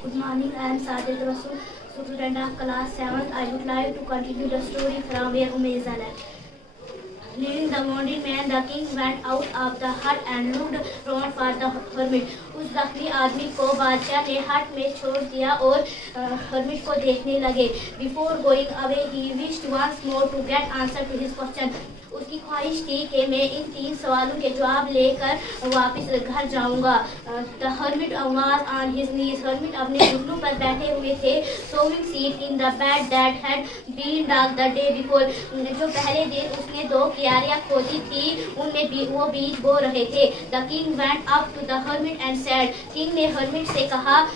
Good morning, I am Sajid Rasul, student of class 7th. I would like to continue the story from where Umeza left. Leaving the wounded man, the king went out of the hut and looked round for the hermit. उस जख्मी आदमी को बादशाह ने हट में छोड़ दिया और hermit को देखने लगे. Before going away, he wished once more to get answer to his question. उसकी ख्वाहिश थी कि मैं इन 3 सवालों के जवाब लेकर वापस घर जाऊंगा. The hermit was on his knees. Hermit अपने घुटनों पर बैठे हुए थे. Sowing seed in the bed that had been dug the day before. जो पहले दिन उसने 2 क्यारियां खोदी थी, उनमें वो बीज बो रहे थे. The king went up to the hermit and said. King ने hermit से कहा,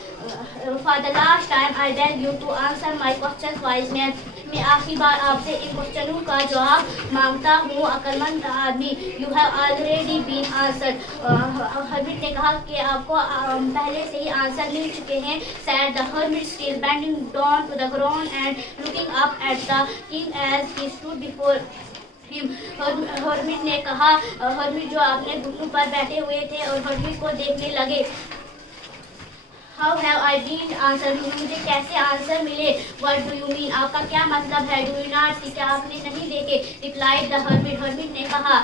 For the last time I beg you to answer my questions, wise man. मैं आखिरी बार आपसे इन क्वेश्चनों का जवाब मांगता हूँ, अक्लमंद आदमी. You have already been answered. hermit ने कहा कि आपको पहले से ही आंसर मिल चुके हैं. Said the hermit, still bending down to the ground and looking up at the king as he stood before him. hermit ने कहा, hermit जो आपने घुटनों पर बैठे हुए थे और hermit को देखने लगे. How have I been answered? मुझे कैसे आंसर मिले? What do you mean? आपका क्या मतलब है? Do you not see? क्या आपने नहीं देखे? Replied the hermit. hermit ने कहा,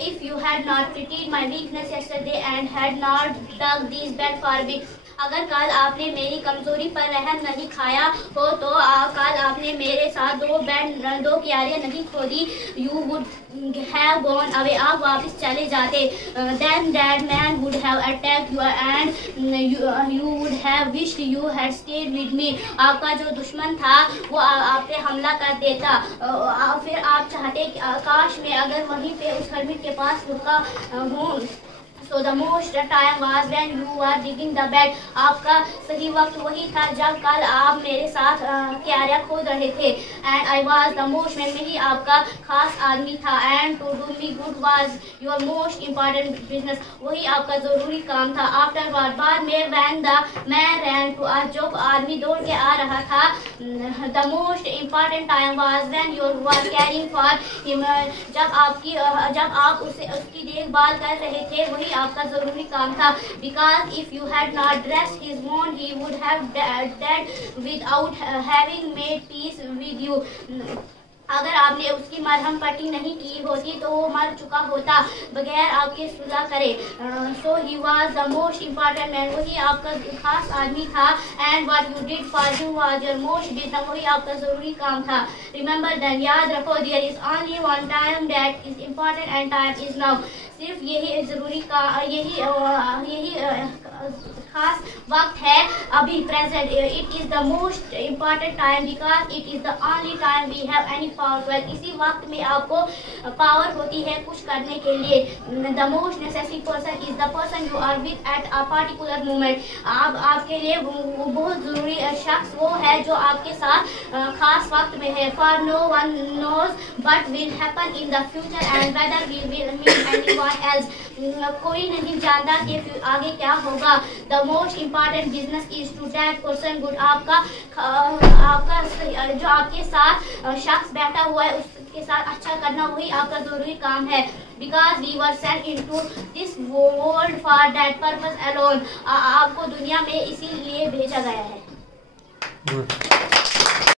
If you had not pitied my weakness yesterday and had not dug these bed for me, अगर कल आपने मेरी कमजोरी पर रहम नहीं खाया हो तो कल आपने मेरे साथ 2 क्यारियां नहीं खोदी. You would have gone away. आप वापस चले जाते. Then that man would have attacked you and you would have wished you had stayed with me. आपका जो दुश्मन था वो आप पे हमला कर देता. फिर आप चाहते काश मैं अगर वहीं पे उस hermit के पास रुका हूँ. So the most time was when you were digging the bed. आपका सही वक्त वही था जब कल आप मेरे साथ क्यारियां खोद रहे थे. And I was the most, मैं ही आपका खास आदमी था. And to do me good was your most important business. वही आपका जरूरी काम था. Afterward, बाद में when the man ran to us, जो आदमी दौड़ के आ रहा था, the most important time was when you were caring for him. जब आप उसकी देखभाल कर रहे थे, वही आपका जरूरी काम था. Because if you had not dressed his wound, he would have died without having made peace with you. अगर आपने उसकी मरहम पट्टी नहीं की होती तो वो मर चुका होता बगैर आपके सुलह करे. So he was the most important man. वही आपका खास आदमी था. And what you did for him was your most business. वही आपका जरूरी काम था. Remember then, याद रखो, there is only one time that is important and time is now. सिर्फ यही जरूरी का यही खास वक्त है अभी, present. It is the most important time because it is the only time we have any power. Well, इसी वक्त में आपको पावर होती है कुछ करने के लिए. The most necessary person is the person you are with at a particular moment. आपके लिए वो बहुत जरूरी शख्स वो है जो आपके साथ खास वक्त में है. For no one knows what will happen in the future and whether we will meet anyone else. कोई नहीं जानता कि आगे क्या होगा. The most important business is to that person good. आपका जो आपके साथ शख्स बैठा हुआ है उसके साथ अच्छा करना वही आपका जरूरी काम है. Because we were sent into this world for that purpose alone. आपको दुनिया में इसीलिए भेजा गया है.